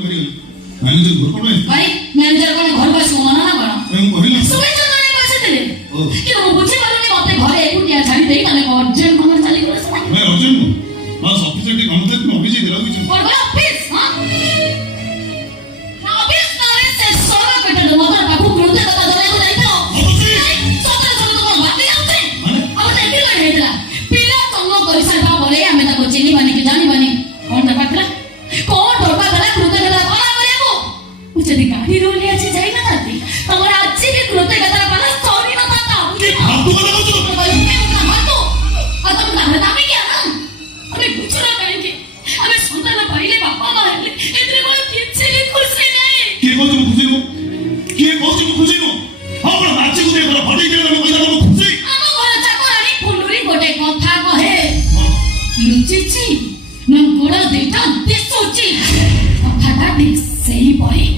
Manager घर कोन भाई manager कोन घर बस मना ना करो मैं कहली सुबह चले पैसे देले कि हम बुझे वालों ने मते घरे एकुटिया छाड़ी देई तने अर्जेंट हमर चली गले मैं अर्जेंट बस ऑफिसर के काम तक ऑफिस ही दिला दीजिए और ऑफिस हां ना ऑफिस करे से सोना कटे दो मगर बाबू गुंडे कथा धरे को जाई तो सोता सोता तो बात आउते हम देखि लय हेतला पिला तंग करि साबा बोले हमें ताको चिनी बानी के जानी बानी कोन दरपा कौन धोखा देला कृतज्ञता करा करियाको उचदी गाड़ी रोली आछि जाई ना ताती तमरा आछि भी कृतज्ञता पाला सॉरी ना ताता आप तो बोला तो आ तुम दाने दामे क्या ना हमें गुचरा करेंगे हमें संतान पाइले बापा मां हेले इतने बड़ किछे भी खुश नहीं के को तुम खुशी को हमरा नाची को देखो फटी के हम कइला तुम खुशी हम घर चाकरानी फुलुरी गोटे कथा कहे लुचिची न गोड़ा देता देसोची कथाटा ठीक सही परे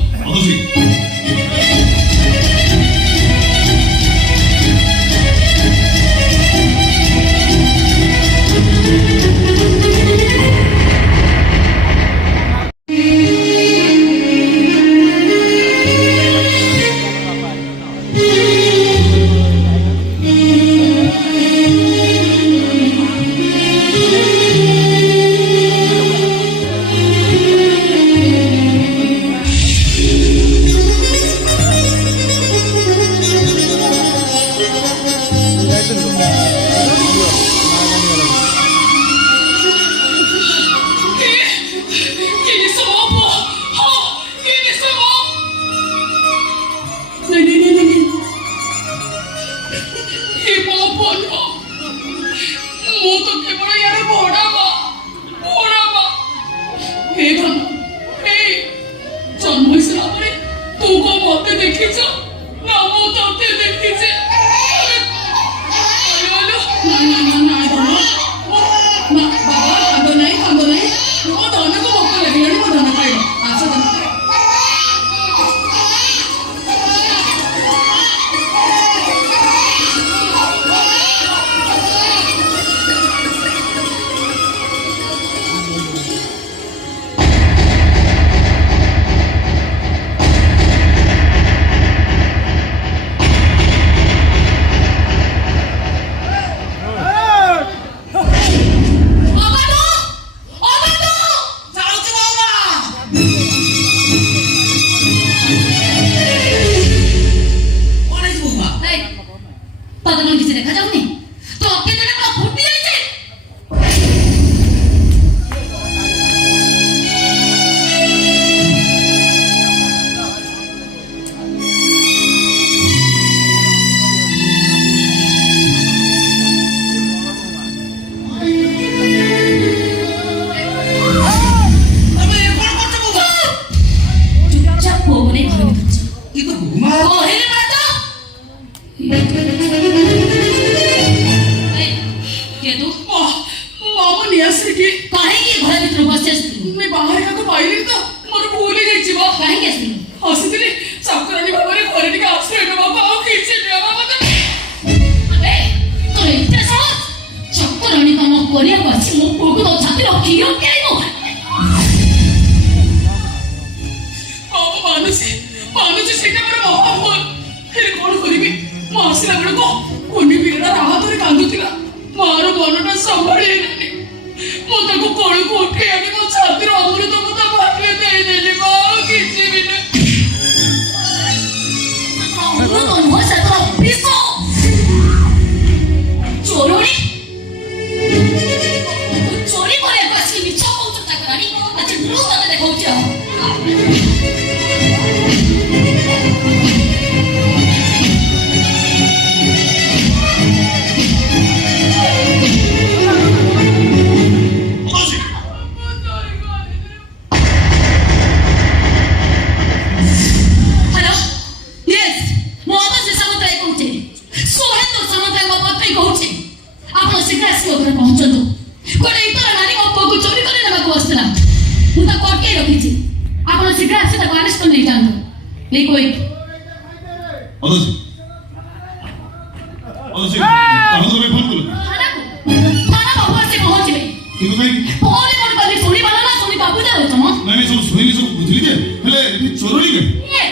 नहीं सब सुनी सब बुझली ଯେ ହେଲେ ଏଠି ଚୋରଣି କାହିଁ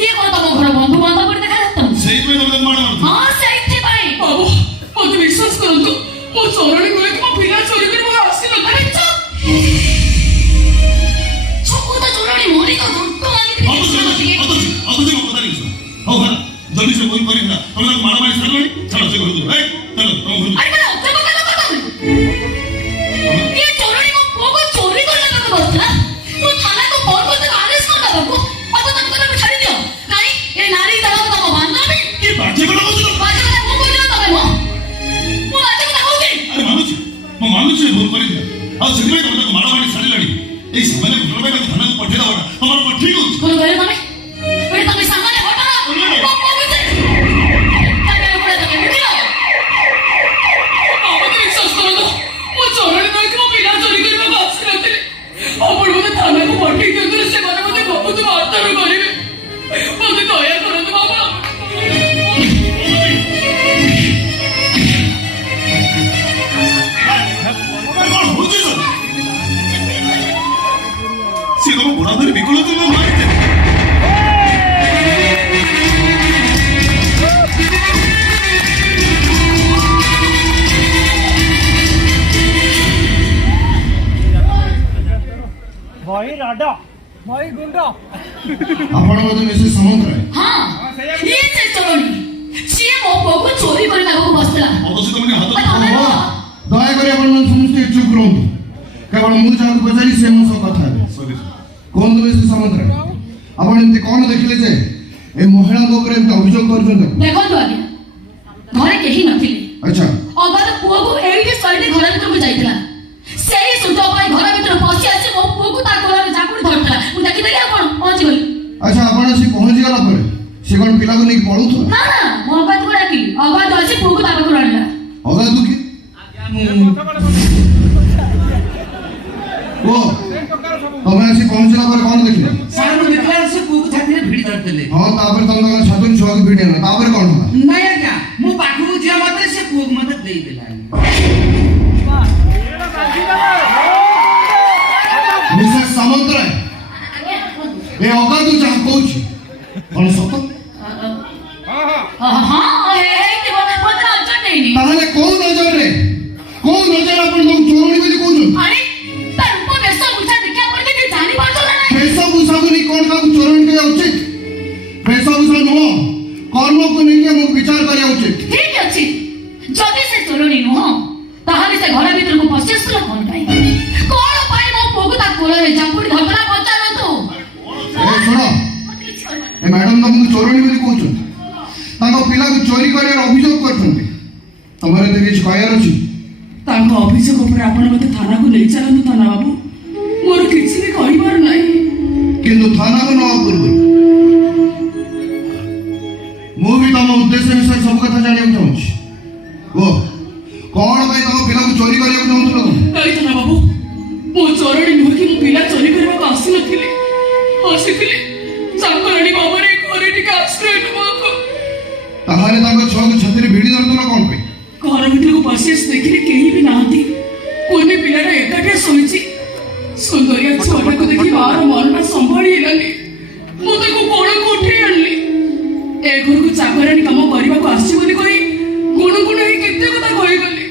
ଇଏ କଣ ତମ ଘର ବନ୍ଧୁ ବାନ୍ଧବ କରି ଦେଖା ଯାଉଛ ସେଇଥିପାଇଁ ତମେ ତାକୁ ମାଡ଼ ମାରୁଛ ହଁ ସେଇଥିପାଇଁ ବାବୁ ମତେ ବିଶ୍ୱାସ କରନ୍ତୁ ମୋ ଚୋରଣୀ କହିକି ମୋ ପିଲା ଚୋରି କରି ମୋ ଆସିନଥିଲା ଆରେ ଚୁପ୍ ସବୁ ତ ଚୋରଣି ମୋରି ତ ଝୁଣ୍ଟ ମାଗିକି ହଉ ଶୁଣ ଟିକେ ମୋ କଥା ନେଇ ଶୁଣ ହଉ ହେଲା ଜଲ୍ଦି ସେ ବହି କରିଥିଲା ତମେ ତାକୁ ମାଡ଼ ମାରି ସାରିଲଣି ଚାଲ ସେ ଘରକୁ ଚାଲ ତମ ଘରକୁ ଆରେ ମାନେ ଅତ୍ର କଥା କଥା ये चोरणी को पोको चोरी करने का बसला तू थाना को फोन करते अरेस्ट कर बाबू अब तो तुमको तो छाड़ी दियो नहीं ये नारी तब तो बांधवी କି ବାଜେ କଥା କହୁଛ बाजू का मुंह बोल तबे मो बाजू का कहूची ଆରେ ମାନୁଛି ମୁଁ ମାନୁଛି ସେ ଭୁଲ କରିଥିଲା ଆଉ ସେଥିପାଇଁ ତମେ ତାକୁ ମାଡ଼ ମାରି ସାରିଲାଣି ଏଇ ସାମାନ୍ୟ ଘଟଣା ପାଇଁ ତାକୁ ଥାନାକୁ ପଠେଇଦେବାଟା ତମର କଣ ଠିକ ହଉଛି कौन करे तमे ए तमे सामने हटा को कहूची तमे उपरे तमे बुझिलो ମତେ ବିଶ୍ୱାସ କରନ୍ତୁ ମୋ ଚୋରଣୀ କହିକି ମୋ ପିଲା ଚୋରି କରିବାକୁ ଆସିନଥିଲେ ଆପଣ ମତେ ଥାନାକୁ ପଠେଇ ଦିଅନ୍ତୁ ସେମାନେ ମତେ ବହୁତ ମାରଧର କରିବେ ମତେ ଦୟା କରନ୍ତୁ ବାବା କଣ ହଉଛି ସେ ତମ ଗୋଡା ଧରି ବିକଳ ତୁମ ମାରିତେ ଭାଇ ରାଡା ଭାଇ ଗୁଣ୍ଡ ଆପଣ ମଧ୍ୟ ମିଶି ସାମନ୍ତରାୟ हां ये से चोरणी ସିଏ ମୋ ପୁଅକୁ ଚୋରି କରି ତାକୁ ବସଥିଲା ଅବଶ୍ୟ ତମେ ହାତ ତମେ ନୁହଁ। ଦୟାକରି ଆପଣମାନେ ସମସ୍ତେ ଚୁପ୍ ରୁହନ୍ତୁ କେବଳ ମୁଁ ଯାହାକୁ ପଚାରି ସେ ମୋ ସହ କଥା ହେବେ ସରି କୁହନ୍ତୁ ମିଷ୍ଟର ସାମନ୍ତରାୟ ଆପଣ ଏମିତି କ'ଣ ଦେଖିଲେ ଯେ ଏ ମହିଳାଙ୍କ ଉପରେ ଏମିତି ଅଭିଯୋଗ କରୁଛନ୍ତି ଦେଖନ୍ତୁ ଆଜ୍ଞା ଘରେ କେହି ନଥିଲେ ଆଚ୍ଛା ଅବାଦ ପୁଅକୁ ଏଇଠି ଶୈଳୀ ଘର ଭିତରକୁ ଯାଇଥିଲା ସେଇ ସୁଯୋଗ ପାଇଁ ଘର ଭିତରୁ ପଶି ଆସି ମୋ ପୁଅକୁ ତା କୋଳରେ ଝାକୁଡ଼ି ଧରିଥିଲା ମୁଁ ଦେଖିଦେଲି ଆଉ କଣ ପହଞ୍ଚିଗଲି ଆଚ୍ଛା ଆପଣ ଆସି ପହଞ୍ଚିଗଲା ପରେ ସେ କ'ଣ ପିଲାକୁ ନେଇକି ପଳଉଥିଲା ନା ନା ମୋ ଅବାଦକୁ ଡାକିଲି ଅବାଦ ଆସି ପୁଅକୁ ତା ପାଖରୁ ଆଣିଲା ଅଗାଧୁ କି ଓ ତମେ ଆସି ପହଞ୍ଚିଲା ପରେ କ'ଣ ଦେଖିଲ ସାର୍ ମୁଁ ଦେଖିଲା ବେଳକୁ ସେ ପୁଅକୁ ଛାତିରେ ଭିଡ଼ି ଧରିଥିଲେ ହଁ ତାପରେ ତମେ ତାଙ୍କ ଛାତୁରୁ ଛୁଆକୁ ଭିଡ଼ି ଆଣିଲ ତାପରେ କ'ଣ ହେଲା ନାଇଁ ଆଜ୍ଞା ମୁଁ ପାଖକୁ ଯିବା ମାତ୍ରେ ସେ ପୁଅକୁ ମତେ ଦେଇଦେଲା ମିଷ୍ଟର ସାମନ୍ତରାୟ ଏ ଅଗାଧୁ ଯାହା କହୁଛି କ'ଣ ସତ ହଁ ହେଇଥିବ ମତେ ଅର୍ଜନ ନେଇନି ତାହେଲେ କୋଉ ନଜରରେ ଆପଣ ତାକୁ ଚୋରଣୀ ବୋଲି କହୁଛନ୍ତି ଆରେ ତା ରୂପ ବେଶ ବୁଝା ଦେଖିବା ପରେ କି ଜାଣିପାରୁଛ ନା ନାହିଁ ବେଶଭୂଷାକୁ ନେଇ କ'ଣ ତାକୁ ଚୋରଣୀ କରିବା ଉଚିତ ବେଶଭୂଷା ନୁହଁ କର୍ମକୁ ନେଇକି ଆମକୁ ବିଚାର କରିବା ଉଚିତ ଠିକ ଅଛି ଯଦି ସେ ଚୋରଣୀ ନୁହଁ ତାହେଲେ ସେ ଘର ଭିତରକୁ ପଶି ଆସିଥିଲା କଣ ପାଇଁ କଣ ପାଇଁ ମୋ ପୁଅକୁ ତା କୋଳରେ ଝାକୁଡ଼ି ଧରିଥିଲା ପଚାରନ୍ତୁ ଏ ଶୁଣ ମତେ କିଛି କହିବାର ଏ ମ୍ୟାଡମ ତମକୁ ଚୋରଣୀ ବୋଲି କହୁଛନ୍ତି ତାଙ୍କ ପିଲାକୁ ଚୋରି କରିବାର ଅଭିଯୋଗ କରୁଛନ୍ତି ତମର ଏତେ କିଛି କହିବାର ଅଛି ତାଙ୍କ ଅଭିଯୋଗ ଉପରେ ଆପଣ ମତେ ଥାନାକୁ ନେଇ ଚାଲନ୍ତୁ ଥାନା ବାବୁ ମୋର କିଛି ବି କହିବାର ନାହିଁ କିନ୍ତୁ ଥାନାକୁ ନେବା ପୂର୍ବରୁ ମୁଁ ବି ତମ ଉଦ୍ଦେଶ୍ୟ ବିଷୟରେ ସବୁ କଥା ଜାଣିବାକୁ ଚାହୁଁଛି ଓ କ'ଣ ପାଇଁ ତମ ପିଲାକୁ ଚୋରି କରିବାକୁ ଚାହୁଁଥିଲ ତମେ ନାଇଁ ଥାନା ବାବୁ ମୋ ଚୋରଣୀ ନୁହେଁ କି ମୋ ପିଲା ଚୋରି କରିବାକୁ ଆସିନଥିଲେ ଆସିଥିଲେ ଚାକରାଣୀ ବାବାରେ ଘରେ ଟିକେ ଆଶ୍ରୟ ନେବାକୁ ତାହେଲେ ତାଙ୍କ ଛୁଆକୁ ଛାତିରେ ଭିଡ଼ି ଧରୁଥିଲ କ'ଣ ପାଇଁ ଘର ଭିତରକୁ ପଶି ଆସି ଦେଖିଲି କେହି ବି ନାହାନ୍ତି କୁନି ପିଲାଟା ଏକାଠିଆ ଶୋଇଛି ସୁନ୍ଦରିଆ ଛୁଆଟାକୁ ଦେଖି ମାର ମନଟା ସମ୍ଭାଳି ହେଲାନି ମୁଁ ତାକୁ କୋଳକୁ ଉଠେଇ ଆଣିଲି ଏ ଘରକୁ ଚାକରାଣୀ କାମ କରିବାକୁ ଆସିଛି ବୋଲି କହି ଗୁଣୁଗୁଣ ହେଇ କେତେ କଥା କହିଗଲି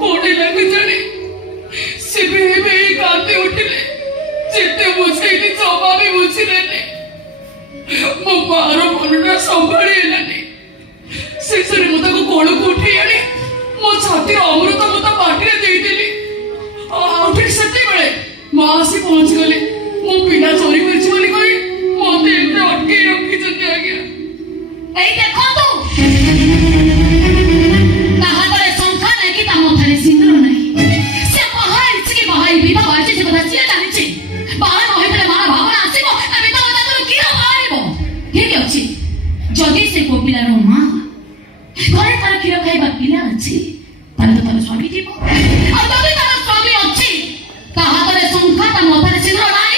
କଣ ହେଲା କେଜାଣି ସେ ବି କାନ୍ଦି ଉଠିଲେ ଯେତେ ବୁଝେଇଲି ଜମା ବି ବୁଝିଲେନି ମୋ ମାର ମନଟା ସମ୍ଭାଳି ହେଲାନି ଶେଷରେ ମୁଁ ତାକୁ କୋଳକୁ ଉଠେଇ ଆଣି ମୋ ଛାତିର ଅମୃତ ମୁଁ ତା ପାଟିରେ ଦେଇଦେଲି ଆଉ ଠିକ ସେତେବେଳେ ମା ଆସି ପହଞ୍ଚିଗଲେ ମୋ ପିଲା ଚୋରି କରିଛି ବୋଲି କହି ମତେ ଏମିତି ଅଟକେଇ ରଖିଛନ୍ତି ଆଜ୍ଞା ଏଇ ଦେଖନ୍ତୁ ତା ହାତରେ ଶଙ୍ଖା ନାହିଁ କି ତା ମଥାରେ ସିନ୍ଦୁର ନାହିଁ ସେ ବାହା ହେଇଛି କି ବାହା ହେଇବି ବା ବାହାରିଛି ସେ କଥା ସିଏ ଜାଣିଛି ବାହା ନ ହେଇଥିଲେ ମାର ଭାବନା ଆସିବ ଆମେ ତ ତାଙ୍କର କିଏ ବାହାରିବ ଠିକ ଅଛି ଯଦି ସେ ପୁଅ ପିଲାର ମା ଘରେ ତାର କ୍ଷୀର ଖାଇବା ପିଲା ଅଛି ତାହେଲେ ତ ତାର ସ୍ୱାମୀ ଥିବ ଆଉ ଯଦି ତାର ସ୍ୱାମୀ ଅଛି ତା ହାତରେ ଶଙ୍ଖା ତା ମଥାରେ ସିନ୍ଦୁର ନାହିଁ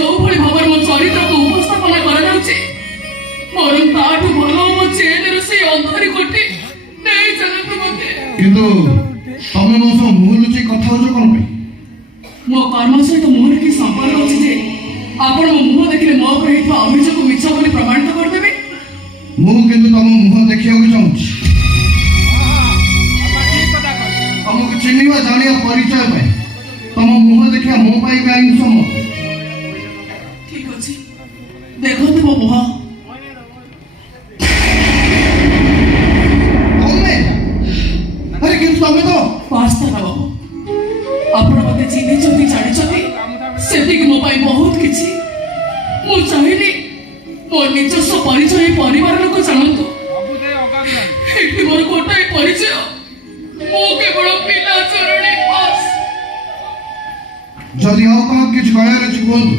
ଯୋଉଭଳି ଭାବରେ ମୋ ଚରିତ୍ରକୁ ଉପସ୍ଥାପନ କରାଯାଉଛି ବରଂ ତାଠୁ ଭଲ ମୋ ଜେଲରୁ ସେଇ ଅନ୍ଧାରି କୋଠି ନେଇ ଚାଲନ୍ତୁ ମତେ। କିନ୍ତୁ ତମେ ମୋ ସହ ମୁହଁ ଲୁଚେଇ କଥା ହଉଛ କଣ ପାଇଁ? ମୋ କର୍ମ ସହିତ ମୁହଁରେ କି ସମ୍ପର୍କ ଅଛି ଯେ ଆପଣ ମୋ ମୁହଁ ଦେଖିଲେ ମୋ ଉପରେ ହେଇଥିବା ଅଭିଯୋଗ ମିଛ ବୋଲି ପ୍ରମାଣିତ କରିଦେବେ? ମୁଁ କିନ୍ତୁ ତମ ମୁହଁ ଦେଖିବାକୁ ଚାହୁଁଛି, ତମକୁ ଚିହ୍ନିବା ଜାଣିବା ପରିଚୟ ପାଇଁ। ତମ ମୁହଁ ଦେଖିବା ମୋ ପାଇଁ ବି ଆଇନ ସମ୍ମତ। ଠିକ ଅଛି, ଦେଖନ୍ତୁ ମୋ ମୁହଁ। ତମେ ଆରେ କିନ୍ତୁ ତମେ ତ ବାସ୍ତବ ବାବୁ, ଆପଣ ମତେ ଚିହ୍ନିଛନ୍ତି ଜାଣିଛନ୍ତି ସେତିକି ମୋ ପାଇଁ ବହୁତ କିଛି। ମୁଁ ଚାହିଁନି ମୋ ନିଜସ୍ୱ ପରିଚୟ ପରିବାର ଲୋକ ଜାଣନ୍ତୁ। ଏଠି ମୋର ଗୋଟାଏ ପରିଚୟ, ମୁଁ କେବଳ ପିଲା ଚରଣୀ ବାସ୍। ଯଦି ଆଉ କାହାକୁ କିଛି କହିବାର ଅଛି କୁହନ୍ତୁ,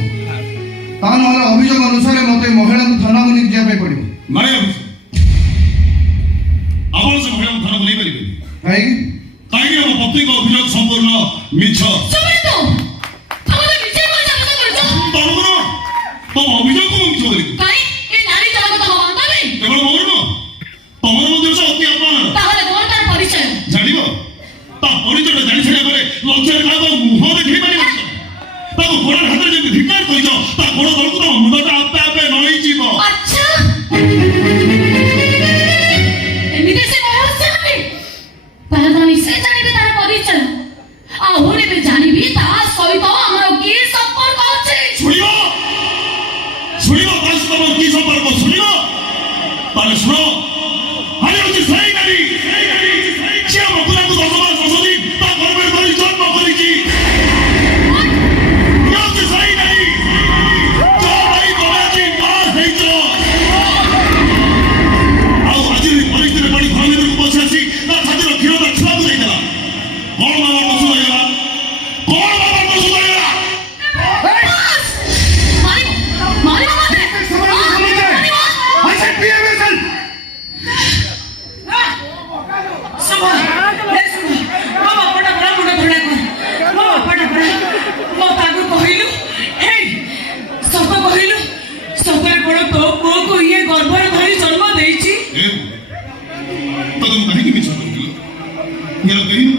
ତା ନହେଲେ ଅଭିଯୋଗ ଅନୁସାରେ ମତେ ମହିଳାଙ୍କୁ ଥାନାକୁ ନେଇ ଯିବା ପାଇଁ ପଡିବ। ନାଇଁ ଆପଣ ସେ ମହିଳାଙ୍କୁ ଥାନାକୁ ନେଇପାରିବେନି। କାହିଁକି? କାହିଁକି ଆମ ପତ୍ନୀଙ୍କ ଅଭିଯୋଗ ସମ୍ପୂର୍ଣ୍ଣ ମିଛ। ସୁବ୍ରତ, ତମେ ନିଜେ କଣ ଜାଣିଛ କରୁଛ? ତମ ଅଭିଯୋଗକୁ ମୁଁ ମିଛ କରିବି? କାଇଁ ଏ ନାରୀ ଜଣକ ତମ ବାନ୍ଧବୀ? କେବଳ ମୋର ନୁହଁ, ତମର ମଧ୍ୟ ସେ ଅତି ଆପଣାର। ତାହେଲେ କଣ ତାର ପରିଚୟ? ଜାଣିବ, ତା ପରିଚୟଟା ଜାଣି ସାରିଲା ପରେ ଲଜ୍ଜାରେ କାହାକୁ ମୁହଁ ଦେଖେଇ ପାରିବ? ତାକୁ ଗୋଡ଼ ହାତରେ ଯେମିତି ଧିକ୍କାର କରିଛ, ତା ଗୋଡ଼ ତଳକୁ ତମ ମୁଣ୍ଡଟା ଆପେ ଆପେ ନଇଯିବ। ଆଚ୍ଛା, ଏମିତି ସେ ରହସ୍ୟମୟୀ? ତାହେଲେ ତ ନିଶ୍ଚୟ ଜାଣିବି ତାର ପରିଚୟ। ଆହୁରି ବି ଜାଣିବି ତା ସହିତ ଆମର କି ସମ୍ପର୍କ ଅଛି। ଶୁଣିବ ଶୁଣିବ ତା ସହିତ ତମର କି ସମ୍ପର୍କ ଶୁଣିବ? ତାହେଲେ ଶୁଣ, ଆରେ ହଉଛି ସେଇ ନାରୀ ସେ ଆମ ପିଲାଙ୍କୁ 10 ମାସ 10 ଦିନ ତା ଗର୍ଭରେ ଧରି ଜନ୍ମ କରିଛି। ଇଏ ହଉଛି ସେଇ ନାରୀ ଯାହା ପାଇଁ ତମେ ଆଜି ନାଶ ହେଇଛ। ଆଉ ଆଜି ଏହି ପରିସ୍ଥିତିରେ ପଡ଼ି ଘର ଭିତରକୁ ପଶି ଆସି ତା ଛାତିର କ୍ଷୀରଟା ଛୁଆକୁ ଦେଇଦେଲା। କଣ ବାବା ଦୋଷ ହେଇଗଲା? କଣ ବାବା ଦୋଷ ହେଇଗଲା? ମାରିବ ମତେ? ମାରିବ? ଗର୍ଭରେ ଧରି ଜନ୍ମ ଦେଇଛି। ଏ ତ ତମେ କାହିଁକି ମିଛ କହିଥିଲ? ଇଏ କହିନୁ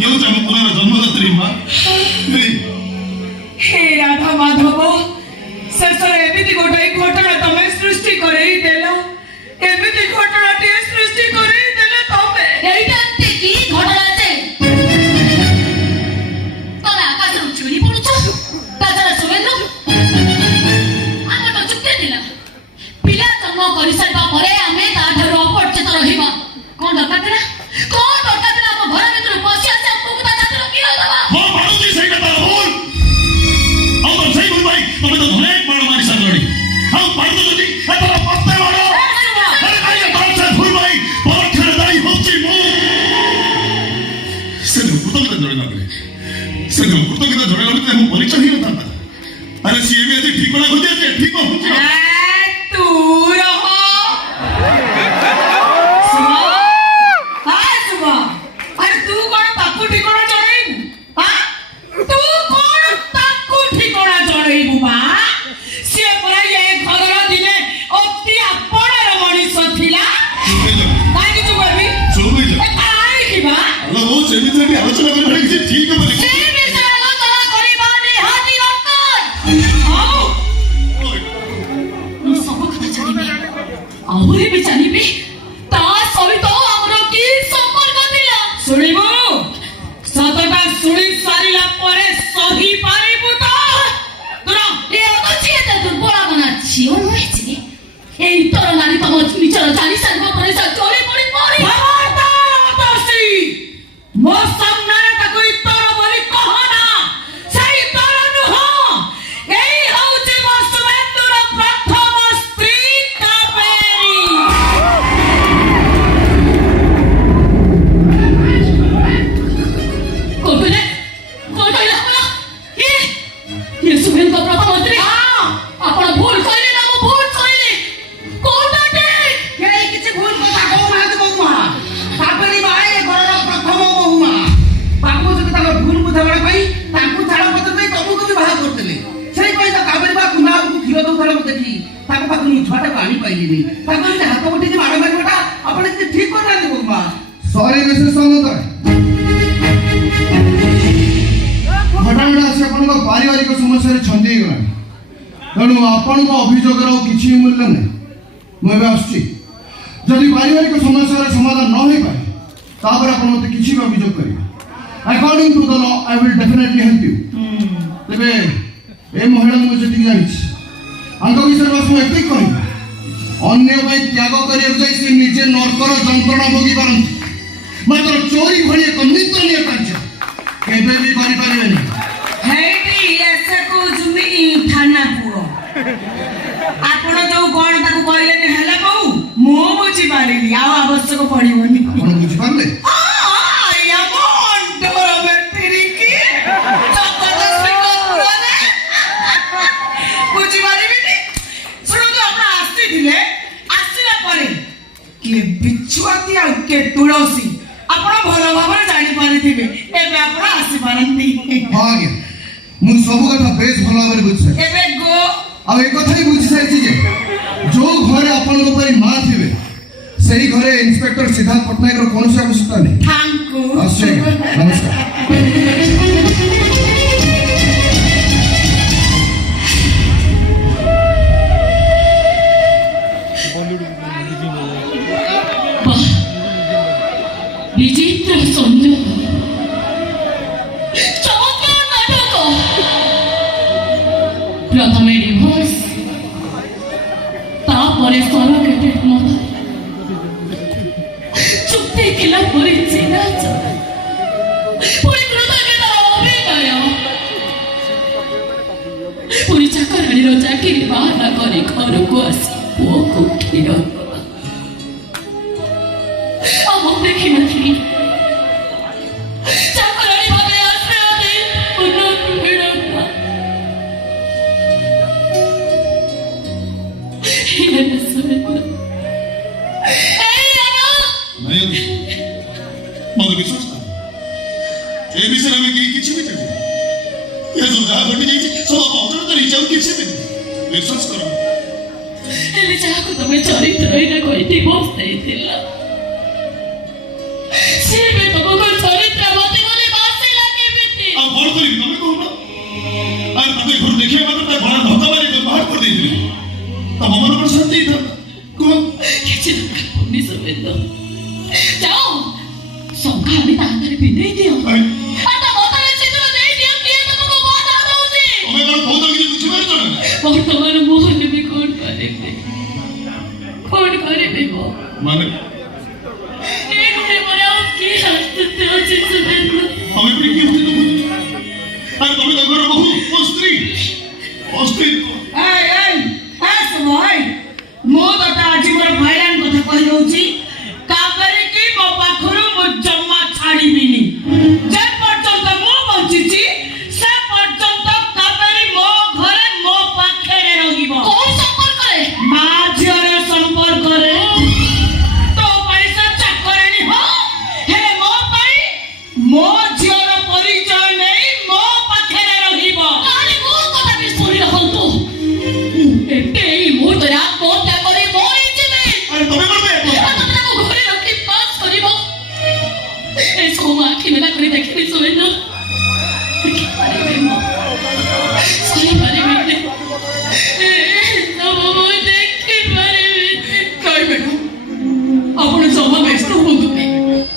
ଇଏ ହଉଛି ଆମ ପୁରାର ଜନ୍ମଦାତ୍ରୀ ମା। ହେ ରାଧା ମାଧବ, ଶେଷରେ ଏମିତି ଗୋଟାଏ ଘଟଣା ତମେ ସୃଷ୍ଟି କରେଇ ଦେଲ। ଏମିତି ଘଟଣାଟିଏ ସୃଷ୍ଟି କରେଇ ଦେଲ ତମେ। এইটা এমনি কি ঘটনা আছে? তবে আকাশରୁ ଛୁରୀ ପଡୁଛ? ତାଛଡ଼ା ଶୁଭେନ୍ଦୁ, ଆମେ ତ ଚୁକ୍ତି ଥିଲା ପିଲା ଜନ୍ମ କରିସାରିବା ପରେ ଆମେ ତାଠାରୁ ଅପରିଚିତ ରହିବା। କଣ ଦରକାର ଥିଲା? କଣ ଦରକାର ଥିଲା ଆମ ଘର ଭିତରୁ ପଶି ଆସି ଆମକୁ ତା ଛାତିର କ୍ଷୀର ଦେବା? ହଁ ମାନୁଛି ସେଇଟା ତାର ଭୁଲ। ଆଉ ତମ ସେଇ ଭୁଲ ପାଇଁ ତମେ ତ ଅନେକ ମାଡ଼ ମାରି ସାରିଲଣି। ଆଉ ପାଇଛ ଯଦି ଏଥର ପସ୍ତେ ମାଡ଼। ତାର ସେ ଭୁଲ ପାଇଁ ପରୋକ୍ଷରେ ଦାୟୀ ହଉଛି ମୁଁ। ସେ କୃତଜ୍ଞତା ଜଣାଇଲା ସେ କୃତଜ୍ଞତା ଜଣାଇଲା ମୁଁ ପରିଚୟ ହେଇନଥାନ୍ତା। ଆରେ ସିଏ ବି ଆଜି ଠିକଣା ଖୋଜି ଅଛି ଠିକ ହଉଛି। ତୁ ରହ। ଆରେ ତୁ କଣ ତାକୁ ଠିକଣା ଜଣେଇବୁ? ତୁ କଣ ତାକୁ ଠିକଣା ଜଣେଇବୁ? ମା, ସିଏ ପରା ଏ ଘରର ଦିନେ ଅତି ଆପଣାର ମଣିଷ ଥିଲା। କାହିଁକି ତୁ କହିବି? କାହିଁକି ବା? ସେମିତି ଆଲୋଚନା କରିବା କିଛି ଠିକ ବୋଲି ସେ ବିଷୟରେ ଆଲୋଚନା କରିବା ନିହାତି ଦରକାର। ହଉ, ମୁଁ ସବୁ କଥା ଜାଣିବି, ଆହୁରି ବି ଜାଣିବି ତା ସହିତ ଆମର କି ସମ୍ପର୍କ ଥିଲା। ଶୁଣିବୁ? ସତଟା ଶୁଣି ସାରିଲା ପରେ ସହି ପାରିବୁ ତ? ଏ ଅଛି ଏତେ ଦୁର୍ବଳ ମନା ଝିଅ ନୁହେଁ ଯେ এই ତର ନାରୀ ତମ ନିଜର ଜାଣି ସାରିବା ପରେ ସେ ଚଳି ପଡ଼ି ମରି। ଖବରଦାର ଅତସୀ, ମୋ ସାମ୍ନାରେ ତାକୁ ଇତର ବୋଲି କହନା। ସେଇ ତର ନୁହଁ, ଏଇ ହଉଛି ମୋ ସୁଭେନ୍ଦୁର ପ୍ରଥମ ସ୍ତ୍ରୀ କାବେରୀ। କୋଟରେ କୋଟରେ ଇଏ ସୁଭେନ୍ଦୁଙ୍କ ପ୍ରଥମ ସ୍ତ୍ରୀ। ଆପଣ ଭୁଲ କହିଲେ ନା ମୁଁ ଭୁଲ କହିଲି? କୋଉଟା ଠିକ? କେହି କିଛି ଭୁଲ ଥର ଦେଖି ତାଙ୍କ ପାଖରୁ ମୁଁ ଛୁଆଟାକୁ ଆଣିପାରିଲିନି ତାକୁ ଏମିତି ହାତ ଉଠେଇକି ମାଡ଼ ମାରିବାଟା ଆପଣ ଏତେ ଠିକ କରିନାହାନ୍ତି ବୋମା। ସରି ମିସେସ୍ ସାମନ୍ତରାୟ, ଘଟଣାଟା ଆସି ଆପଣଙ୍କ ପାରିବାରିକ ସମସ୍ୟାରେ ଛନ୍ଦି ହେଇଗଲାଣି। ତେଣୁ ଆପଣଙ୍କ ଅଭିଯୋଗର ଆଉ କିଛି ମୂଲ୍ୟ ନାହିଁ। ମୁଁ ଏବେ ଆସୁଛି। ଯଦି ପାରିବାରିକ ସମସ୍ୟାର ସମାଧାନ ନ ହେଇପାରେ ତାପରେ ଆପଣ ମୋତେ କିଛି ବି ଅଭିଯୋଗ କରିବେ। According to the law, I will definitely help you. ତେବେ ଏ ମହିଳାକୁ ମୁଁ ଯେତିକି ଜାଣିଛି ଆଙ୍କ ବିଷୟରେ ବାସ୍ ମୁଁ ଏତିକି କହିବି, ଅନ୍ୟ ପାଇଁ ତ୍ୟାଗ କରିବାକୁ ଯାଇ ସେ ନିଜେ ନର୍କର ଯନ୍ତ୍ରଣା ଭୋଗି ପାରନ୍ତି, ମାତ୍ର ଚୋରି ଭଳି ଏକ ନିନ୍ଦନୀୟ କାର୍ଯ୍ୟ କେବେ ବି କରିପାରିବେନି। ହେଇଟି ଏସକୁ ଜୁମି ଥାନା ପୁଅ ଆପଣ ଯୋଉ କଣ ତାକୁ କହିଲେନି ହେଲା ବୋଉ ମୁଁ ବୁଝିପାରିଲି ଆଉ ଆବଶ୍ୟକ ପଡ଼ିବନି। ଆପଣ ବୁଝିପାରିଲେ? ବିଛୁଆତି ଆଉ କେ ତୁଳସୀ ଆପଣ ଭଲ ଭାବରେ ଜାଣିପାରିଥିବେ ଏବେ ଆପଣ ଆସିପାରନ୍ତି। ହଁ ଆଜ୍ଞା, ମୁଁ ସବୁ କଥା ବେଶ ଭଲ ଭାବରେ ବୁଝିସାରିଛି। ଏବେ ଗୋ ଆଉ ଏ କଥା ହିଁ ବୁଝିସାରିଛି ଯେ ଯୋଉ ଘରେ ଆପଣଙ୍କ ପରି ମା ଥିବେ ସେଇ ଘରେ ଇନ୍ସପେକ୍ଟର ସିଦ୍ଧାର୍ଥ ପଟ୍ଟନାୟକର କୌଣସି ଆବଶ୍ୟକତା ନେଇ। ଥାଙ୍କୁ ଆସୁଛି ଆଜ୍ଞା, ନମସ୍କାର। বিচিত্র সংযোগ, চমৎকার নাটক। প্রথমে ডিভোর্স, তারপরে সরোগেটের মতো চুক্তি খেলা পরে চেনা চলা, পুরি কৃতজ্ঞতার অভিনয়, পুরি চাকরাণীর চাকরি বাহানা করে ঘরକୁ আসি পুଅକୁ କ୍ଷୀର ଦେବା। ଆଉ ମୁଁ ଦେଖିନଥିଲି ଚାକରାଣୀ ଭାବେ ଆଶ୍ରୟ ଦେଇ ପୁନର୍ମିଳନ। ମୋତେ ବିଶ୍ୱାସ କର, ଏ ବିଷୟରେ ଆମେ କେହି କିଛି ବି ଜାଣିନୁ। ଏସବୁ ଯାହା ଘଟିଯାଇଛି ସବୁ ଅଚାନକ ହେଇଛି, ଆଉ କିଛି ବି ନାହିଁ। ବିଶ୍ୱାସ କର। ହେଲେ ଯାହାକୁ ତମେ ଚରିତ୍ର ଏଇଟା କହିଠି ବସେଇଥିଲ ସେ ବି ତମକୁ ଚରିତ୍ର ମତେ ବୋଲି ବାସିଲା କେମିତି? ଆଉ କଣ କରିବି ତମେ କହୁନ? ଆରେ ତମେ ଘରୁ ଦେଖିବା ମାତ୍ର ତା ଘର ଧକ୍କା ମାରି ବାହାର କରିଦେଇଥିଲେ ତମ ମନ କଣ ଶାନ୍ତି ହେଇଥାନ୍ତା? କୁହ। କିଛି ଦରକାର ପଡୁନି ସୁବେନ୍ଦ, ଯାଅ ଶଙ୍ଖା ଆଣି ତା ହାତରେ ପିନ୍ଧେଇ ଦିଅ ଆଉ ତା ମଥାରେ ସିନ୍ଦୁର ଦେଇଦିଅ। କିଏ ତମକୁ ବାଧା ଦଉଛି? ତମେ କଣ କହୁଛ କିଛି ବୁଝିପାରୁଛ ନା? ବର୍ତ୍ତମାନ ମୋହନ ବି କଣ କରିବେ? କଣ କରିବେ ମୋ ମାନେ ଏ ଘରେ ମୋର ଆଉ କି ଅସ୍ତିତ୍ୱ ଅଛି ସୁବେନ୍ଦ? ତମେ ବି କିଏ ବୁଝି ଦଉଛ? ଆରେ ତମେ ତ ଘର ବହୁ ମୋ ସ୍ତ୍ରୀ ମୁଁ ତତେ ଆଜି ମୋର ଭାଇରାନ କଥା କହିଦଉଛି, କାବେରୀ କି ମୋ ପାଖରୁ ମୁଁ ଜମା ଛାଡ଼ିବିନି। ଯେ ପର୍ଯ୍ୟନ୍ତ ମୁଁ ବଞ୍ଚିଛି ସେ ପର୍ଯ୍ୟନ୍ତ କାବେରୀ ମୋ ଘରେ ମୋ ପାଖରେ ରହିବ। କୋଉ ସମ୍ପର୍କରେ? ମା ଝିଅର ସମ୍ପର୍କରେ। ତୋ ପାଇଁ ସେ ଚାକରାଣୀ ହଁ, ହେଲେ ମୋ ପାଇଁ ମୋ ଝିଅର ପରିଚୟ ନେଇ ମୋ ପାଖରେ ରହିବ। ଆରେ ମୋ କଥା ବି ଶୁଣି ରଖନ୍ତୁ, ଏବେ ଏଇ ମୁହୂର୍ତ୍ତରେ ଆତ୍ମହତ୍ୟା କରି ମରିଯିବେ। ଆରେ ତମେ କଣ ପାଇଁ ତମେ ତାକୁ ଘରେ ରଖି ପାସ୍ କରିବ? ଏସବୁ ମୁଁ ଆଖି ମେଲା କରି ଦେଖିବି ସୁବେନ୍ଦ, ଦେଖିପାରିବି ମୁଁ, ସହିପାରିବିନି, ଏସବୁ ମୁଁ ଦେଖିପାରିବିନି। କାଇଁ ମ୍ୟାଡାମ ଆପଣ ଜମା ବ୍ୟସ୍ତ ହୁଅନ୍ତୁନି।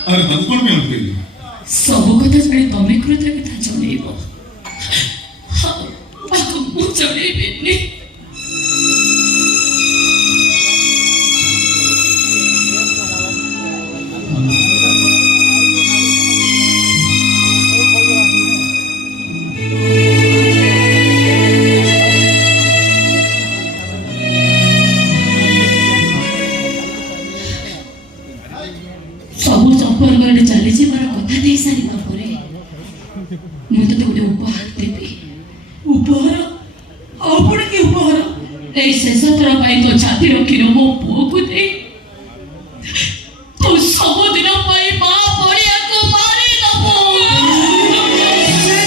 ଆରେ ତାକୁ କଣ ପାଇଁ ଅଟକେଇଲି? ସବୁ କଥା ଜାଣି ତମେ କୃତଜ୍ଞତା ଜଣେଇବ, ଆଉ ମୁଁ ଜଣେଇବିନି। ସବୁ ସମ୍ପର୍କରେ ଚାଲିଯିବାର କଥା ଦେଇ ସାରିବା ପରେ ମୁଁ ତତେ ଗୋଟେ ଉପହାର ଦେବି। ଉପହାର? ଆଉ ପୁଣି କି ଉପହାର? ଏଇ ଶେଷ ଥର ପାଇଁ ତୋ ଛାତିର କ୍ଷୀର ମୋ ପୁଅକୁ ଦେଇ ତୁ ସବୁଦିନ ପାଇଁ ମା ପଡ଼ିଆକୁ ମାରିଦବୁ। ସେ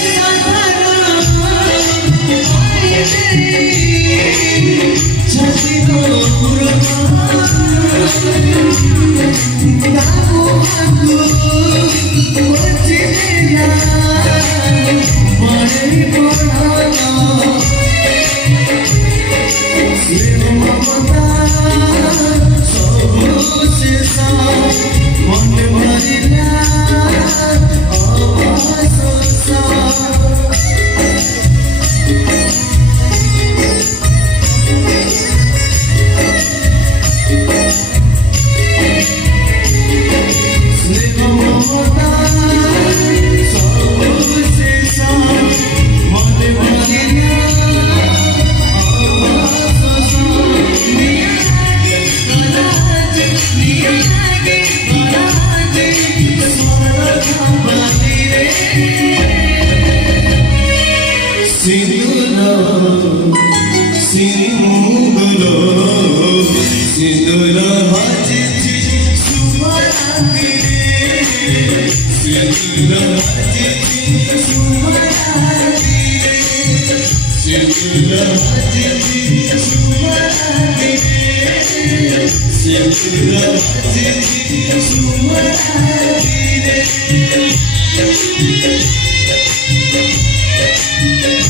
Thank you.